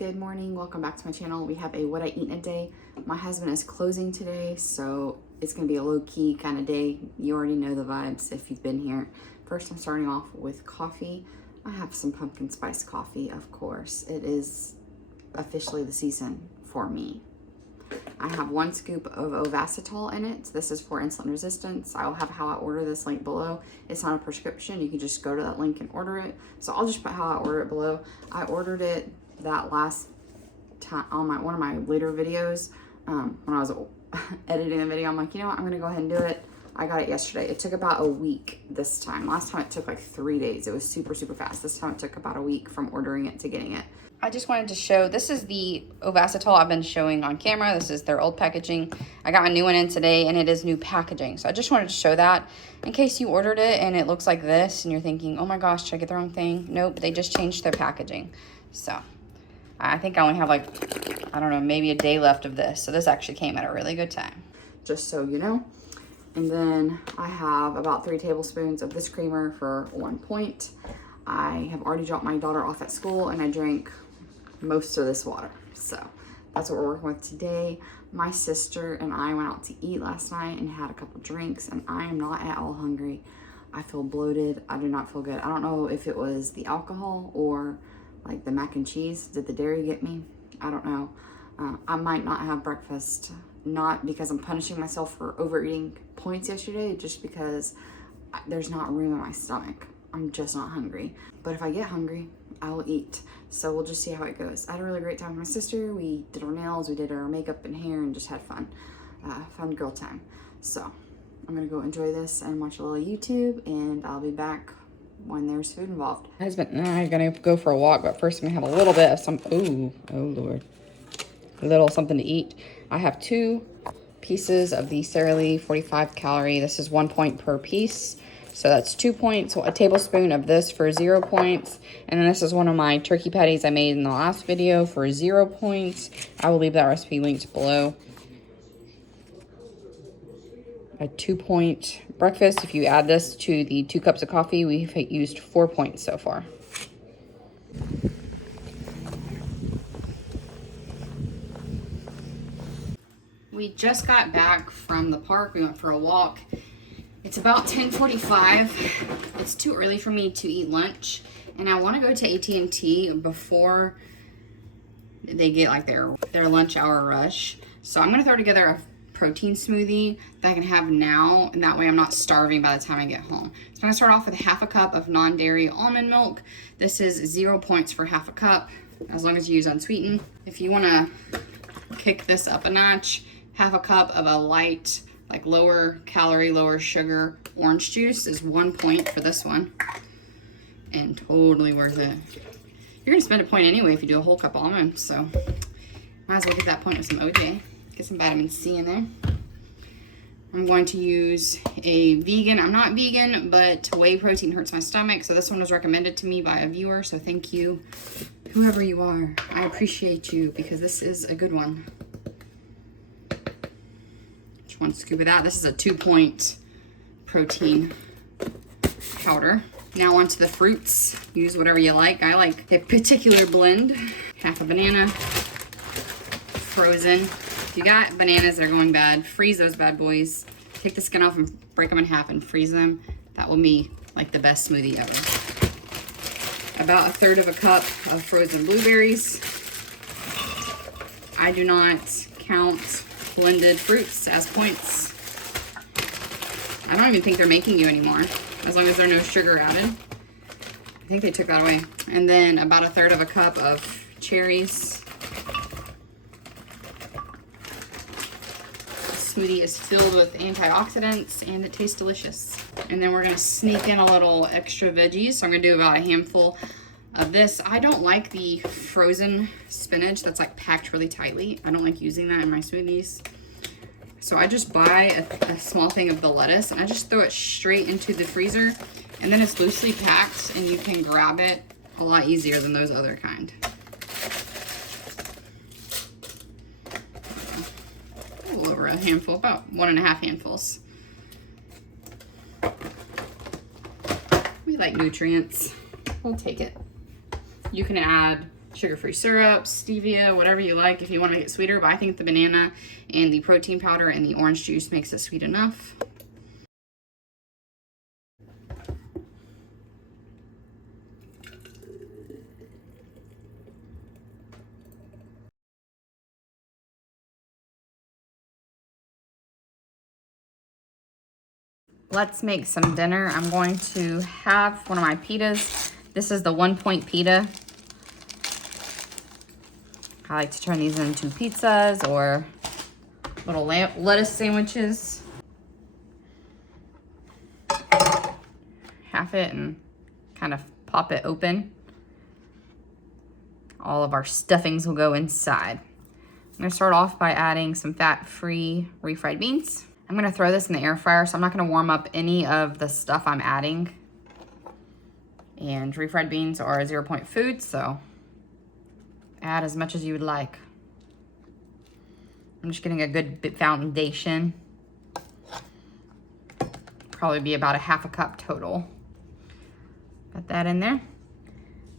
Good morning, welcome back to my channel. We have a what I eat in a day. My husband is closing today, so it's gonna be a low-key kind of day. You already know the vibes if you've been here. First, I'm starting off with coffee. I have some pumpkin spice coffee, of course. It is officially the season for me. I have 1 scoop of Ovasitol in it. This is for insulin resistance. I will have how I order this link below. It's not a prescription. You can just go to that link and order it. So I'll just put how I order it below. I ordered it that last time on one of my later videos when I was editing the video. I'm like, you know what? I'm gonna go ahead and do it. I got it yesterday. It took about a week this time. Last time it took like 3 days. It was super fast. This time it took about a week from ordering it to getting it. I just wanted to show, this is the Ovasitol I've been showing on camera. This is their old packaging. I got a new one in today and it is new packaging. So I just wanted to show that in case you ordered it and it looks like this and you're thinking, oh my gosh, did I get the wrong thing? Nope, they just changed their packaging. So I think I only have like, I don't know, maybe a day left of this. So this actually came at a really good time. Just so you know. And then I have about 3 tablespoons of this creamer for 1 point. I have already dropped my daughter off at school and I drank most of this water. So that's what we're working with today. My sister and I went out to eat last night and had a couple drinks and I am not at all hungry. I feel bloated. I do not feel good. I don't know if it was the alcohol or like the mac and cheese. Did the dairy get me? I don't know. I might not have breakfast, not because I'm punishing myself for overeating points yesterday, just because there's not room in my stomach. I'm just not hungry. But if I get hungry, I will eat. So we'll just see how it goes. I had a really great time with my sister. We did our nails, we did our makeup and hair, and just had fun. Fun girl time. So I'm gonna go enjoy this and watch a little YouTube, and I'll be back when there's food involved. My husband and I are gonna go for a walk, but first I'm gonna have a little bit of some, oh Lord. A little something to eat. I have 2 pieces of the Sara Lee 45 calorie. This is 1 point per piece. So that's 2 points, so a tablespoon of this for 0 points. And then this is one of my turkey patties I made in the last video for 0 points. I will leave that recipe linked below. A 2 point breakfast. If you add this to the 2 cups of coffee, we've used 4 points so far. We just got back from the park. We went for a walk. It's about 10:45. It's too early for me to eat lunch, and I want to go to AT&T before they get like their lunch hour rush. So I'm gonna throw together a protein smoothie that I can have now, and that way I'm not starving by the time I get home. So I'm gonna start off with 1/2 cup of non-dairy almond milk. This is 0 points for 1/2 cup, as long as you use unsweetened. If you wanna kick this up a notch, 1/2 cup of a light, like lower calorie, lower sugar orange juice is 1 point for this one. And totally worth it. You're gonna spend a point anyway if you do a whole cup of almonds, so might as well get that point with some OJ. Get some vitamin C in there. I'm going to use a vegan, I'm not vegan, but whey protein hurts my stomach, so this one was recommended to me by a viewer, so thank you, whoever you are. I appreciate you because this is a good one. 1 scoop of that. This is a 2 point protein powder. Now onto the fruits. Use whatever you like. I like a particular blend. 1/2 a banana, frozen. If you got bananas that are going bad, freeze those bad boys. Take the skin off and break them in half and freeze them. That will be like the best smoothie ever. About 1/3 of a cup of frozen blueberries. I do not count blended fruits as points. I don't even think they're making you anymore, as long as there's no sugar added. I think they took that away. And then about 1/3 of a cup of cherries. This smoothie is filled with antioxidants and it tastes delicious. And then we're gonna sneak in a little extra veggies. So I'm gonna do about a handful of this. I don't like the frozen spinach that's like packed really tightly. I don't like using that in my smoothies. So I just buy a small thing of the lettuce and I just throw it straight into the freezer, and then it's loosely packed and you can grab it a lot easier than those other kind. A little over a handful, about 1.5 handfuls. We like nutrients. We'll take it. You can add sugar-free syrup, stevia, whatever you like if you want to make it sweeter, but I think the banana and the protein powder and the orange juice makes it sweet enough. Let's make some dinner. I'm going to have one of my pitas. This is the 1 point pita. I like to turn these into pizzas or little lettuce sandwiches. Half it and kind of pop it open. All of our stuffings will go inside. I'm gonna start off by adding some fat-free refried beans. I'm gonna throw this in the air fryer, so I'm not gonna warm up any of the stuff I'm adding. And refried beans are a 0 point food, so add as much as you would like. I'm just getting a good foundation. Probably be about a half a cup total. Got that in there.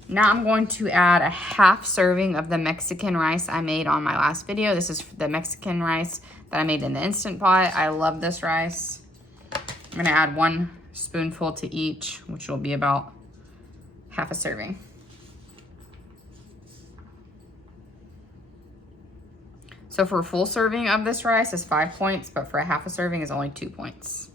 Now I'm going to add a half serving of the Mexican rice I made on my last video. This is the Mexican rice that I made in the Instant Pot. I love this rice. I'm gonna add 1 spoonful to each, which will be about half a serving. So for a full serving of this rice is 5 points, but for a half a serving is only 2 points.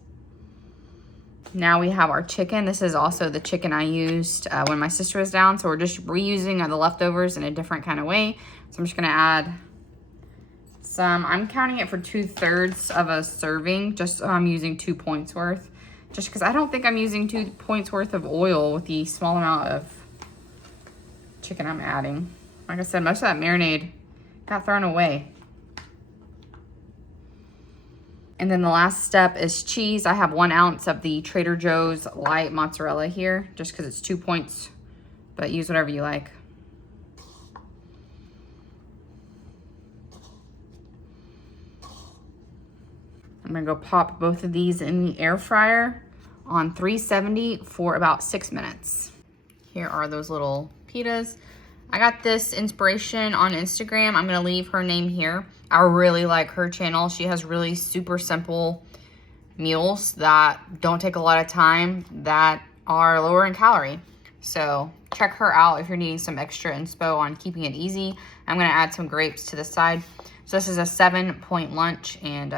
Now we have our chicken. This is also the chicken I used when my sister was down. So we're just reusing the leftovers in a different kind of way. So I'm just gonna add some, I'm counting it for 2/3 of a serving, just so I'm using 2 points worth. Just because I don't think I'm using 2 points worth of oil with the small amount of chicken I'm adding. Like I said, most of that marinade got thrown away. And then the last step is cheese. I have 1 ounce of the Trader Joe's light mozzarella here, just because it's 2 points, but use whatever you like. I'm gonna go pop both of these in the air fryer on 370 for about 6 minutes. Here are those little pitas. I got this inspiration on Instagram. I'm gonna leave her name here. I really like her channel. She has really super simple meals that don't take a lot of time, that are lower in calorie. So check her out if you're needing some extra inspo on keeping it easy. I'm gonna add some grapes to the side. So this is a 7 point lunch, and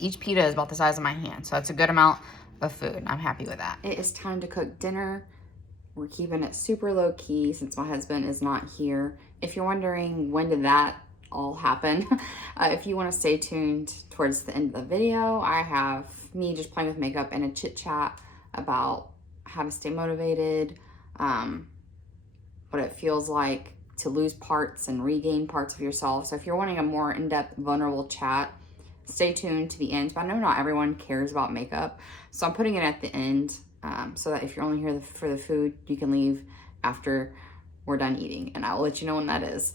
each pita is about the size of my hand. So that's a good amount of food. I'm happy with that. It is time to cook dinner. We're keeping it super low key since my husband is not here. If you're wondering when did that all happen, if you want to stay tuned towards the end of the video, I have me just playing with makeup and a chit chat about how to stay motivated, what it feels like to lose parts and regain parts of yourself. So if you're wanting a more in-depth, vulnerable chat, stay tuned to the end. But I know not everyone cares about makeup, so I'm putting it at the end. So that if you're only here for the food, you can leave after we're done eating, and I will let you know when that is.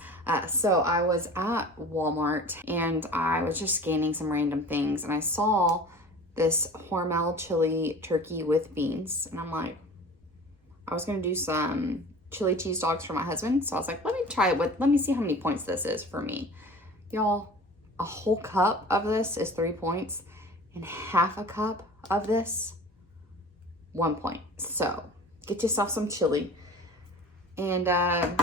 So I was at Walmart and I was just scanning some random things, and I saw this Hormel chili turkey with beans, and I'm like, I was gonna do some chili cheese dogs for my husband, so I was like, let me try it let me see how many points this is for me. Y'all, a whole cup of this is 3 points, and half a cup of this, 1 point. So get yourself some chili. And I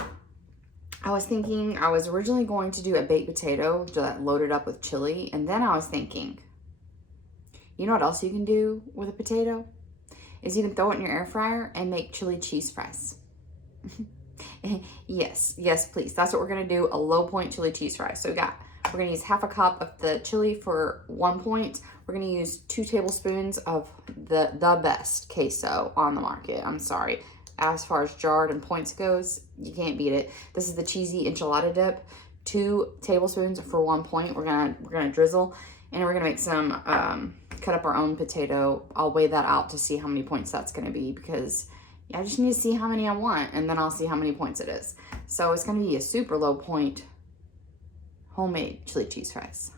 was thinking, I was originally going to do a baked potato that loaded up with chili, and then I was thinking, you know what else you can do with a potato? Is you can throw it in your air fryer and make chili cheese fries. yes, please. That's what we're gonna do, a low point chili cheese fries. So we're gonna use half a cup of the chili for 1 point. We're gonna use 2 tablespoons of the best queso on the market. I'm sorry. As far as jarred and points goes, you can't beat it. This is the cheesy enchilada dip. 2 tablespoons for 1 point. We're gonna drizzle, and we're gonna make some cut up our own potato. I'll weigh that out to see how many points that's gonna be, because I just need to see how many I want, and then I'll see how many points it is. So it's gonna be a super low point homemade chili cheese fries.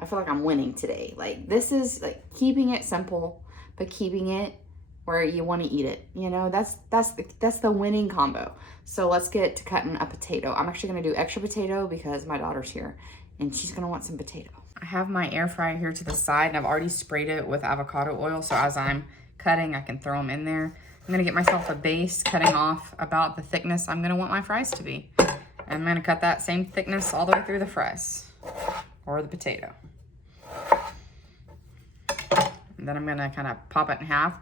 I feel like I'm winning today. Like, this is like keeping it simple, but keeping it where you want to eat it. You know, that's the winning combo. So let's get to cutting a potato. I'm actually gonna do extra potato because my daughter's here and she's gonna want some potato. I have my air fryer here to the side and I've already sprayed it with avocado oil. So as I'm cutting, I can throw them in there. I'm gonna get myself a base, cutting off about the thickness I'm gonna want my fries to be. I'm gonna cut that same thickness all the way through the fries or the potato. And then I'm gonna kind of pop it in half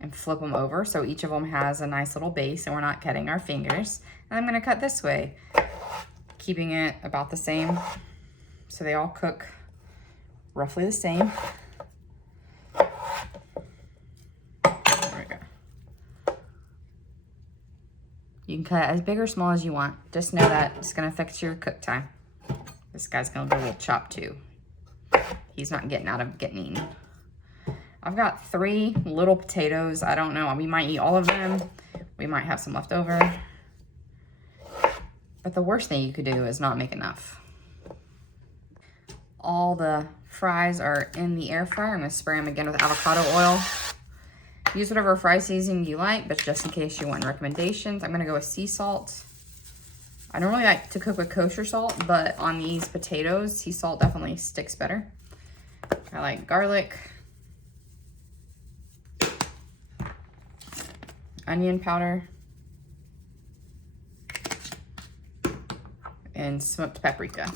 and flip them over so each of them has a nice little base and we're not cutting our fingers. And I'm gonna cut this way, keeping it about the same so they all cook roughly the same. There we go. You can cut as big or small as you want. Just know that it's gonna affect your cook time. This guy's gonna do a little chop too. He's not getting out of getting eaten. I've got 3 little potatoes. I don't know, we might eat all of them. We might have some left over. But the worst thing you could do is not make enough. All the fries are in the air fryer. I'm gonna spray them again with avocado oil. Use whatever fry seasoning you like, but just in case you want recommendations, I'm gonna go with sea salt. I don't really like to cook with kosher salt, but on these potatoes, sea salt definitely sticks better. I like garlic, onion powder, and smoked paprika.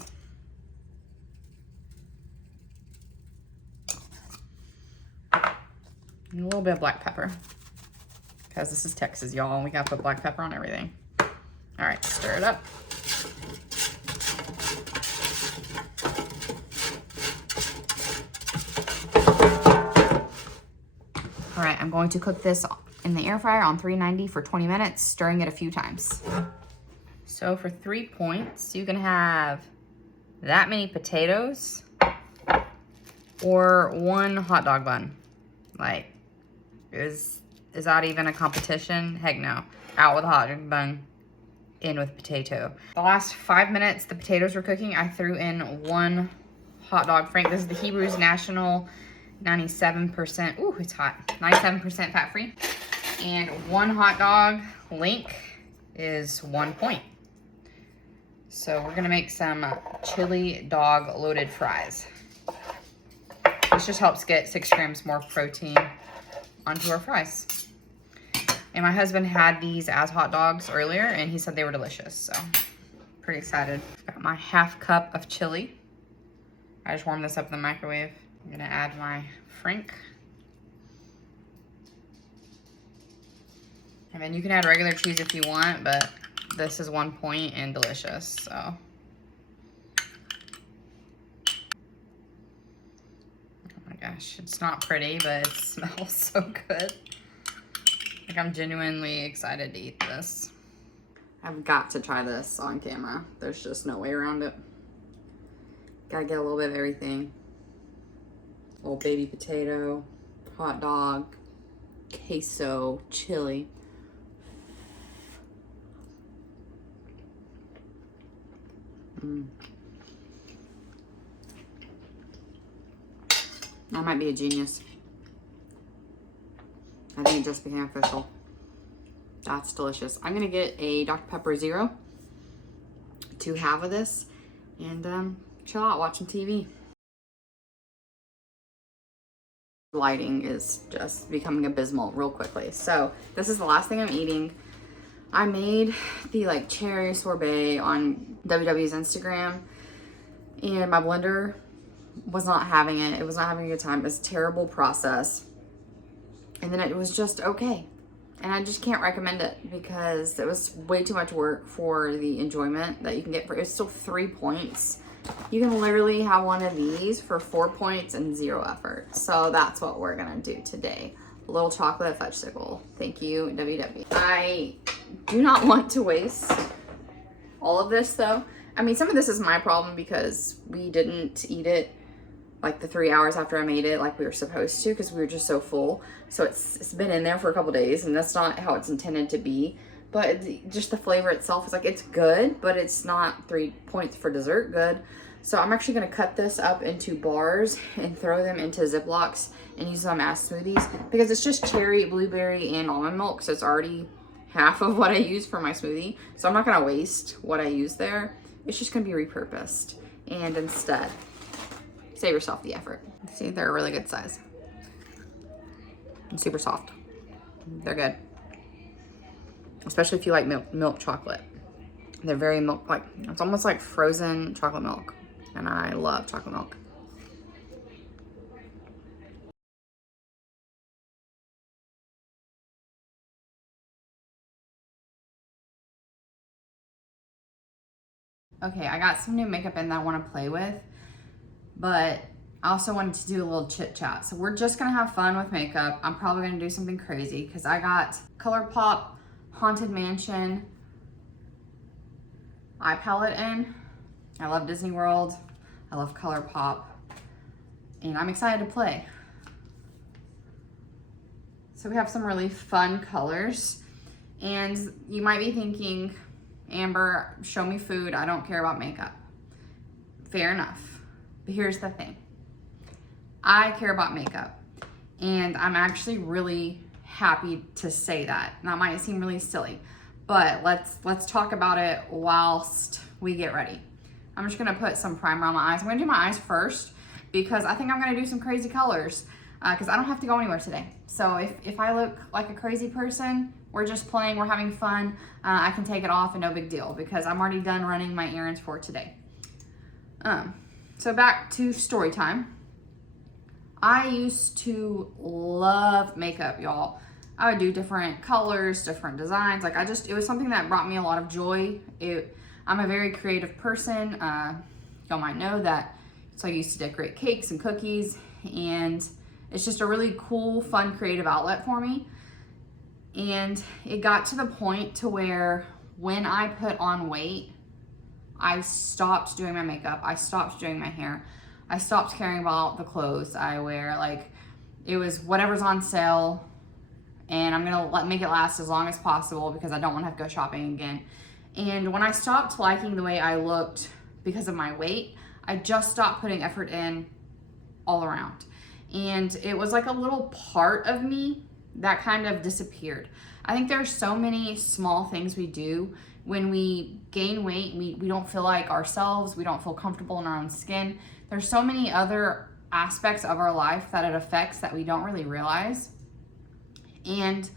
And a little bit of black pepper, because this is Texas, y'all, and we got to put black pepper on everything. All right, stir it up. All right, I'm going to cook this in the air fryer on 390 for 20 minutes, stirring it a few times. So for 3 points, you can have that many potatoes or 1 hot dog bun. Like, is that even a competition? Heck no. Out with a hot dog bun, in with potato. The last 5 minutes the potatoes were cooking, I threw in 1 hot dog. Frank, this is the Hebrews National 97%, ooh, it's hot, 97% fat-free. And 1 hot dog link is 1 point. So we're gonna make some chili dog loaded fries. This just helps get 6 grams more protein onto our fries. And my husband had these as hot dogs earlier and he said they were delicious, so pretty excited. I've got my ½ cup of chili. I just warmed this up in the microwave. I'm gonna add my Frank. And then you can add regular cheese if you want, but this is 1 point and delicious, so. Gosh, it's not pretty, but it smells so good. Like, I'm genuinely excited to eat this. I've got to try this on camera. There's just no way around it. Gotta get a little bit of everything. Little baby potato, hot dog, queso, chili. I might be a genius. I think it just became official. That's delicious. I'm gonna get a Dr. Pepper Zero to have of this and chill out, watch some TV. Lighting is just becoming abysmal real quickly. So this is the last thing I'm eating. I made the like cherry sorbet on WW's Instagram and my blender was not having it. It was not having a good time. It was a terrible process. And then it was just okay. And I just can't recommend it because it was way too much work for the enjoyment that you can get for, it's still 3 points. You can literally have one of these for 4 points and 0 effort. So that's what we're gonna do today. A little chocolate fudgesicle. Thank you, WW. I do not want to waste all of this though. I mean, some of this is my problem because we didn't eat it like the 3 hours after I made it like we were supposed to because we were just so full. So it's been in there for a couple days and that's not how it's intended to be. But just the flavor itself is like, it's good, but it's not 3 points for dessert good. So I'm actually gonna cut this up into bars and throw them into Ziplocs and use them as smoothies because it's just cherry, blueberry, and almond milk. So it's already half of what I use for my smoothie. So I'm not gonna waste what I use there. It's just gonna be repurposed. And instead, save yourself the effort. See, they're a really good size. And super soft. They're good. Especially if you like milk chocolate. They're very milk, like, it's almost like frozen chocolate milk. And I love chocolate milk. Okay, I got some new makeup in that I want to play with, but I also wanted to do a little chit chat. So we're just gonna have fun with makeup. I'm probably gonna do something crazy because I got Colourpop Haunted Mansion eye palette in. I love Disney World. I love Colourpop. And I'm excited to play. So we have some really fun colors. And you might be thinking, Amber, show me food. I don't care about makeup. Fair enough. But here's the thing. I care about makeup. And I'm actually really happy to say that. That might seem really silly, but let's talk about it whilst we get ready. I'm just gonna put some primer on my eyes. I'm gonna do my eyes first because I think I'm gonna do some crazy colors because I don't have to go anywhere today. So if I look like a crazy person, we're just playing, we're having fun, I can take it off and no big deal because I'm already done running my errands for today. So back to story time. I used to love makeup, y'all. I would do different colors, different designs. Like it was something that brought me a lot of joy. I'm a very creative person. Y'all might know that. So I used to decorate cakes and cookies, and it's just a really cool, fun, creative outlet for me. And it got to the point to where when I put on weight, I stopped doing my makeup. I stopped doing my hair. I stopped caring about the clothes I wear. Like, it was whatever's on sale, and I'm gonna make it last as long as possible because I don't want to have to go shopping again. And when I stopped liking the way I looked because of my weight, I just stopped putting effort in all around. And it was like a little part of me that kind of disappeared. I think there's so many small things we do when we gain weight. We don't feel like ourselves. We don't feel comfortable in our own skin. There's so many other aspects of our life that it affects that we don't really realize. And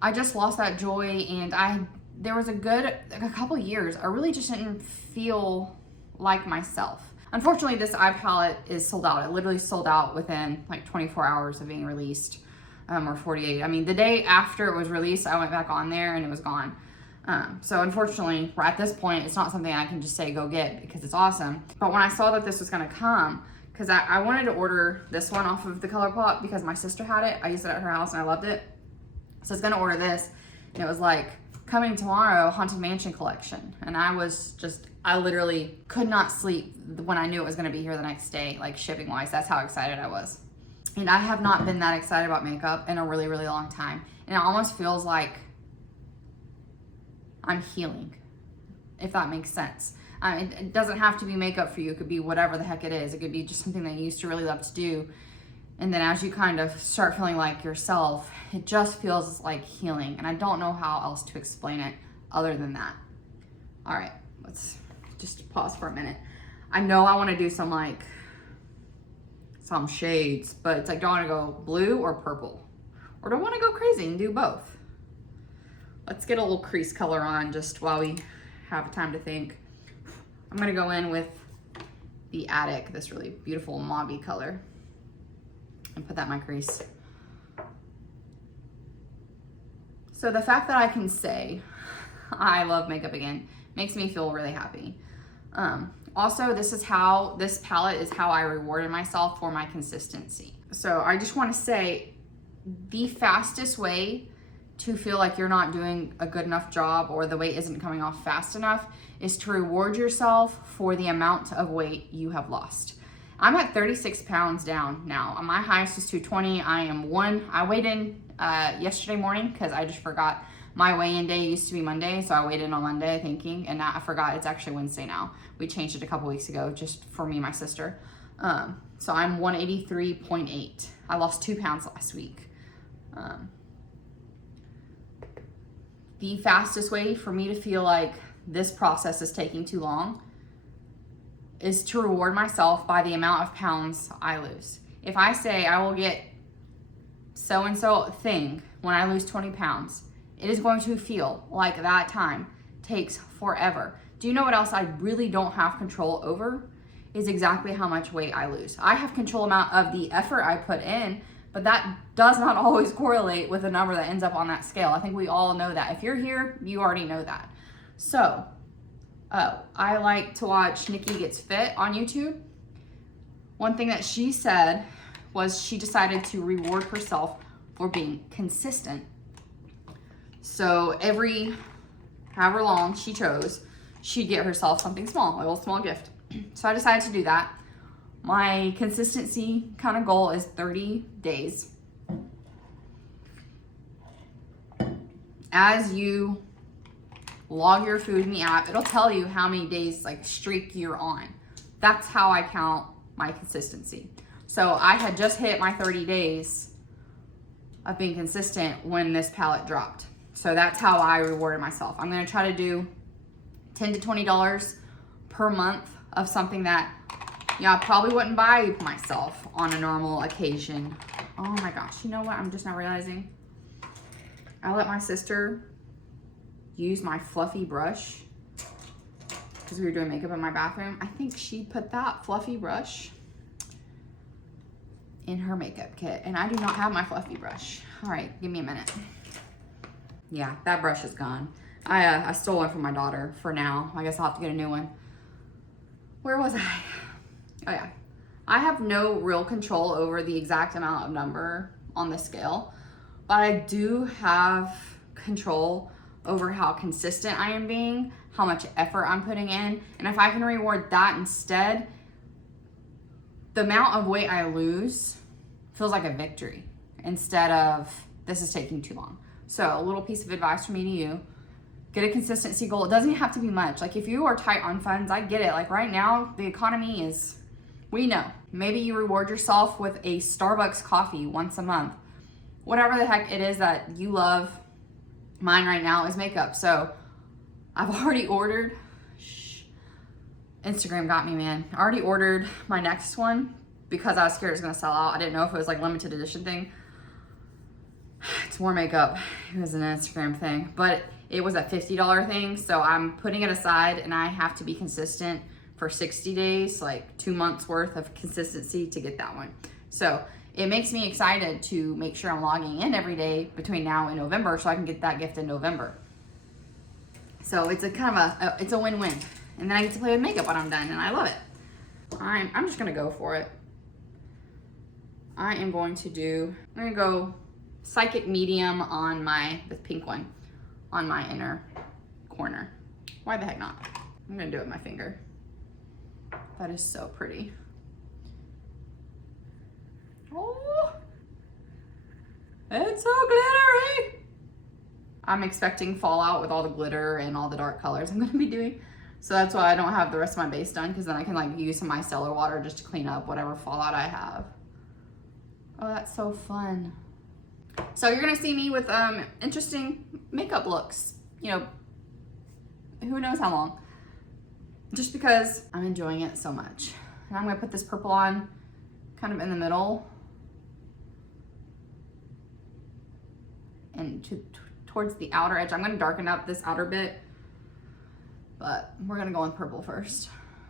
I just lost that joy, and there was a couple years I really just didn't feel like myself. Unfortunately, this eye palette is sold out. It literally sold out within like 24 hours of being released, or 48. I mean, the day after it was released, I went back on there and it was gone. So unfortunately, at this point, it's not something I can just say go get because it's awesome. But when I saw that this was gonna come, because I wanted to order this one off of the Colourpop because my sister had it. I used it at her house and I loved it. So I was gonna order this, and it was like, coming tomorrow, Haunted Mansion collection. And I literally could not sleep when I knew it was gonna be here the next day, like shipping wise. That's how excited I was. And I have not been that excited about makeup in a really, really long time. And it almost feels like I'm healing, if that makes sense. It doesn't have to be makeup for you. It could be whatever the heck it is. It could be just something that you used to really love to do. And then as you kind of start feeling like yourself, it just feels like healing. And I don't know how else to explain it other than that. All right, let's just pause for a minute. I know I want to do some shades, but it's like, do I want to go blue or purple? Or do I want to go crazy and do both? Let's get a little crease color on just while we have time to think. I'm gonna go in with the Attic, this really beautiful mauvey color, and put that in my crease. So the fact that I can say I love makeup again makes me feel really happy. Also, this palette is how I rewarded myself for my consistency. So I just want to say the fastest way to feel like you're not doing a good enough job or the weight isn't coming off fast enough is to reward yourself for the amount of weight you have lost. I'm at 36 pounds down now. My highest is 220. I weighed in yesterday morning because I just forgot My weigh-in day used to be Monday, so I weighed in on Monday thinking, and now I forgot it's actually Wednesday now. We changed it a couple weeks ago just for me and my sister. So I'm 183.8. I lost 2 pounds last week. The fastest way for me to feel like this process is taking too long is to reward myself by the amount of pounds I lose. If I say I will get so-and-so thing when I lose 20 pounds, it is going to feel like that time takes forever. Do you know what else I really don't have control over? Is exactly how much weight I lose. I have control amount of the effort I put in, but that does not always correlate with the number that ends up on that scale. I think we all know that. If you're here, you already know that. So, I like to watch Nikki Gets Fit on YouTube. One thing that she said was she decided to reward herself for being consistent. So every however long she chose, she'd get herself something small, a little small gift. So I decided to do that. My consistency kind of goal is 30 days. As you log your food in the app, it'll tell you how many days like streak you're on. That's how I count my consistency. So I had just hit my 30 days of being consistent when this pallet dropped. So that's how I rewarded myself. I'm gonna try to do $10 to $20 per month of something that, I probably wouldn't buy myself on a normal occasion. Oh my gosh, you know what? I'm just now realizing. I let my sister use my fluffy brush because we were doing makeup in my bathroom. I think she put that fluffy brush in her makeup kit, and I do not have my fluffy brush. All right, give me a minute. Yeah, that brush is gone. I stole one from my daughter for now. I guess I'll have to get a new one. Where was I? Oh yeah. I have no real control over the exact amount of number on the scale, but I do have control over how consistent I am being, how much effort I'm putting in, and if I can reward that instead, the amount of weight I lose feels like a victory instead of this is taking too long. So a little piece of advice from me to you, get a consistency goal. It doesn't have to be much. Like if you are tight on funds, I get it. Like right now, the economy is, we know. Maybe you reward yourself with a Starbucks coffee once a month. Whatever the heck it is that you love. Mine right now is makeup. So I've already ordered, Instagram got me, man. I already ordered my next one because I was scared it was gonna sell out. I didn't know if it was like limited edition thing. It's more makeup. It was an Instagram thing, but it was a $50 thing. So I'm putting it aside and I have to be consistent for 60 days, like 2 months worth of consistency to get that one. So it makes me excited to make sure I'm logging in every day between now and November so I can get that gift in November. So it's a kind of it's a win-win. And then I get to play with makeup when I'm done and I love it. I'm just gonna go for it. I'm gonna go Psychic Medium on the pink one, on my inner corner. Why the heck not? I'm gonna do it with my finger. That is so pretty. Oh, it's so glittery. I'm expecting fallout with all the glitter and all the dark colors I'm gonna be doing. So that's why I don't have the rest of my base done, because then I can like use some micellar water just to clean up whatever fallout I have. Oh, that's so fun. So you're gonna see me with interesting makeup looks, who knows how long, just because I'm enjoying it so much. And I'm gonna put this purple on kind of in the middle and towards the outer edge. I'm gonna darken up this outer bit, but we're gonna go with purple first.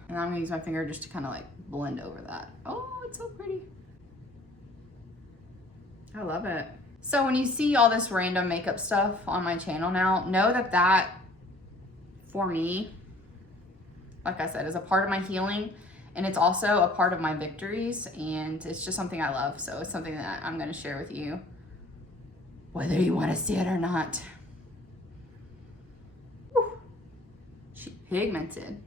And I'm gonna use my finger just to kind of like blend over that. Oh, it's so pretty. I love it. So when you see all this random makeup stuff on my channel now, know that for me, like I said, is a part of my healing, and it's also a part of my victories, and it's just something I love. So it's something that I'm gonna share with you, whether you wanna see it or not. Whew. She pigmented.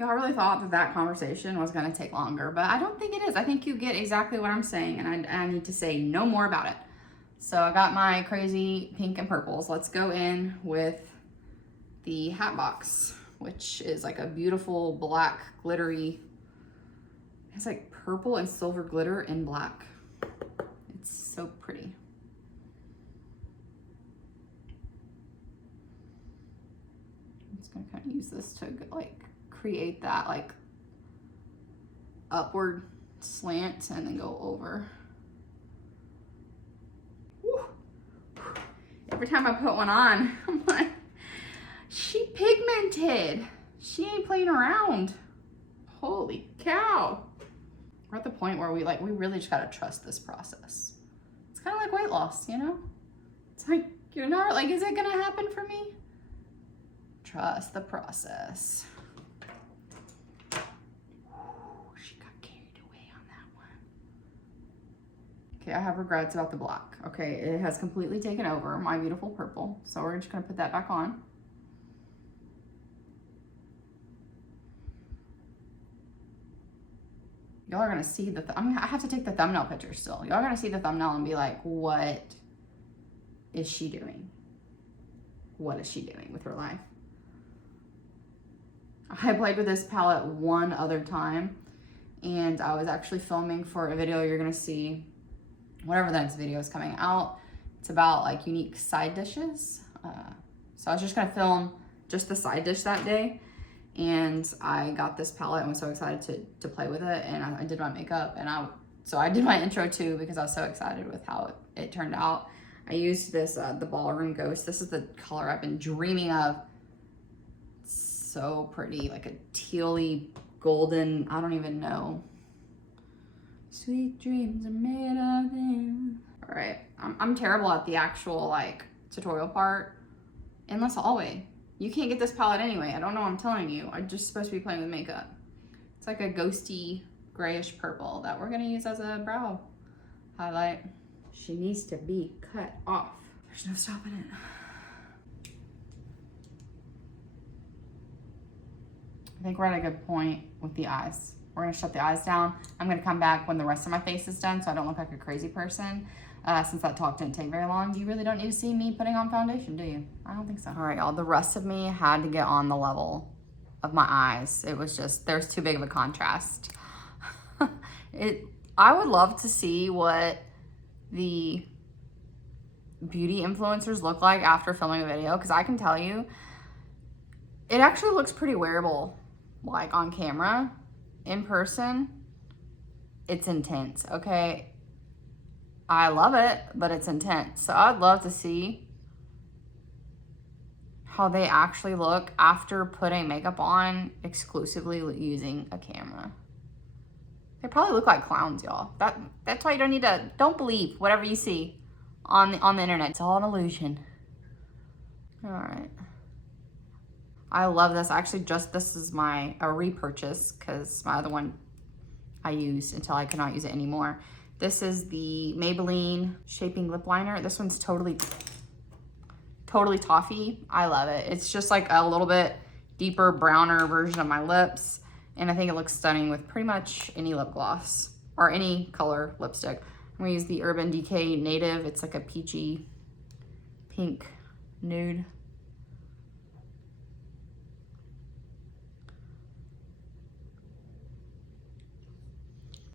I really thought that conversation was gonna take longer, but I don't think it is. I think you get exactly what I'm saying, and I need to say no more about it. So I got my crazy pink and purples. Let's go in with the hat box, which is like a beautiful black glittery. It's like purple and silver glitter in black. It's so pretty. I'm just gonna kind of use this to like create that like upward slant and then go over. Woo. Every time I put one on, I'm like, she pigmented. She ain't playing around. Holy cow. We're at the point where we really just gotta trust this process. It's kind of like weight loss, you know? It's like, you're not like, is it gonna happen for me? Trust the process. She got carried away on that one. Okay, I have regrets about the black. Okay, it has completely taken over my beautiful purple. So we're just gonna put that back on. Y'all are gonna see I have to take the thumbnail picture still. Y'all are gonna see the thumbnail and be like, what is she doing? What is she doing with her life? I played with this palette one other time, and I was actually filming for a video you're gonna see, whatever the next video is coming out. It's about like unique side dishes. So I was just gonna film just the side dish that day, and I got this palette and was so excited to play with it, and I did my makeup, and so I did my intro too because I was so excited with how it turned out. I used this, the Ballroom Ghost. This is the color I've been dreaming of. So pretty, like a tealy golden, I don't even know. Sweet dreams are made of them. All right, I'm terrible at the actual like tutorial part. Endless hallway. You can't get this palette anyway. I don't know what I'm telling you. I'm just supposed to be playing with makeup. It's like a ghosty grayish purple that we're gonna use as a brow highlight. She needs to be cut off. There's no stopping it. I think we're at a good point with the eyes. We're gonna shut the eyes down. I'm gonna come back when the rest of my face is done so I don't look like a crazy person. Since that talk didn't take very long, you really don't need to see me putting on foundation, do you? I don't think so. All right, y'all, the rest of me had to get on the level of my eyes. It was just, there's too big of a contrast. I would love to see what the beauty influencers look like after filming a video, because I can tell you, it actually looks pretty wearable, like on camera. In person, it's intense, okay? I love it, but it's intense. So I'd love to see how they actually look after putting makeup on exclusively using a camera. They probably look like clowns, y'all. That's why you don't believe whatever you see on the internet. It's all an illusion. All right. I love this. Actually, this is a repurchase because my other one I used until I could not use it anymore. This is the Maybelline Shaping Lip Liner. This one's totally toffee. I love it. It's just like a little bit deeper, browner version of my lips. And I think it looks stunning with pretty much any lip gloss or any color lipstick. I'm gonna use the Urban Decay Native. It's like a peachy pink nude.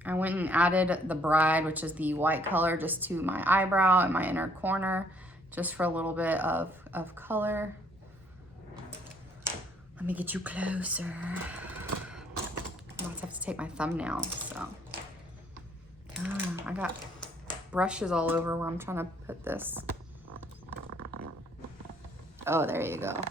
I went and added the Bride, which is the white color, just to my eyebrow and my inner corner, just for a little bit of color. Let me get you closer. I might have to take my thumbnail, so. I got brushes all over where I'm trying to put this. Oh, there you go.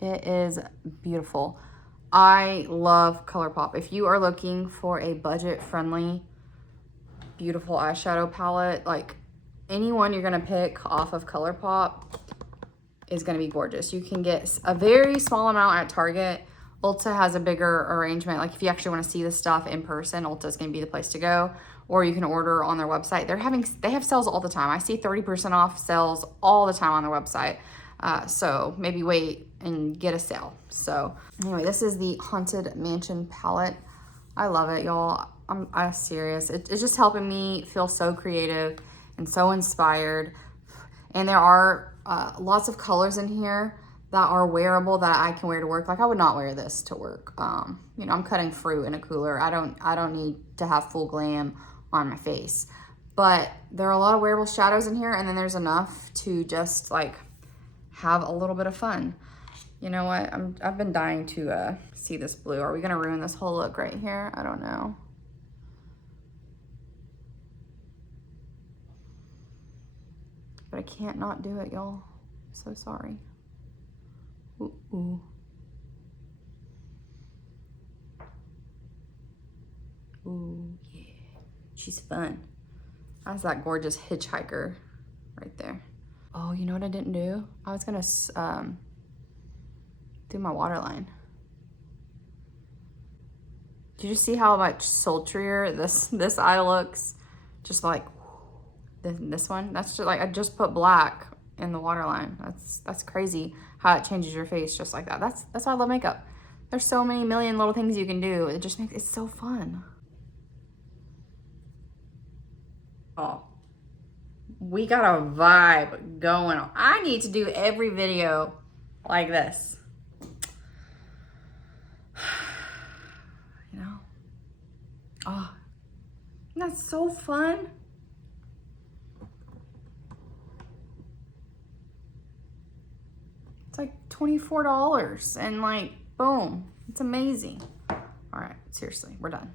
It is beautiful. I love Colourpop. If you are looking for a budget-friendly, beautiful eyeshadow palette, like anyone you're gonna pick off of Colourpop is gonna be gorgeous. You can get a very small amount at Target, Ulta has a bigger arrangement. Like if you actually want to see the stuff in person, Ulta is going to be the place to go. Or you can order on their website. They have sales all the time. I see 30% off sales all the time on their website. So maybe wait and get a sale. So anyway, this is the Haunted Mansion palette. I love it, y'all. I'm serious. It's just helping me feel so creative and so inspired. And there are lots of colors in here that are wearable that I can wear to work. Like I would not wear this to work. You know, I'm cutting fruit in a cooler. I don't need to have full glam on my face. But there are a lot of wearable shadows in here, and then there's enough to just like have a little bit of fun. You know what? I've been dying to see this blue. Are we gonna ruin this whole look right here? I don't know. But I can't not do it, y'all. So sorry. Ooh, ooh. Ooh, yeah. She's fun. That's that gorgeous hitchhiker right there. Oh, you know what I didn't do? I was gonna do my waterline. Did you see how much sultrier this eye looks? Just like this one. That's just like I just put black in the waterline. That's crazy how it changes your face just like that. That's why I love makeup. There's so many million little things you can do. It just makes it so fun. Oh, we got a vibe going on. I need to do every video like this. You know? Oh, that's so fun. It's like $24 and like, boom, it's amazing. All right, seriously, we're done.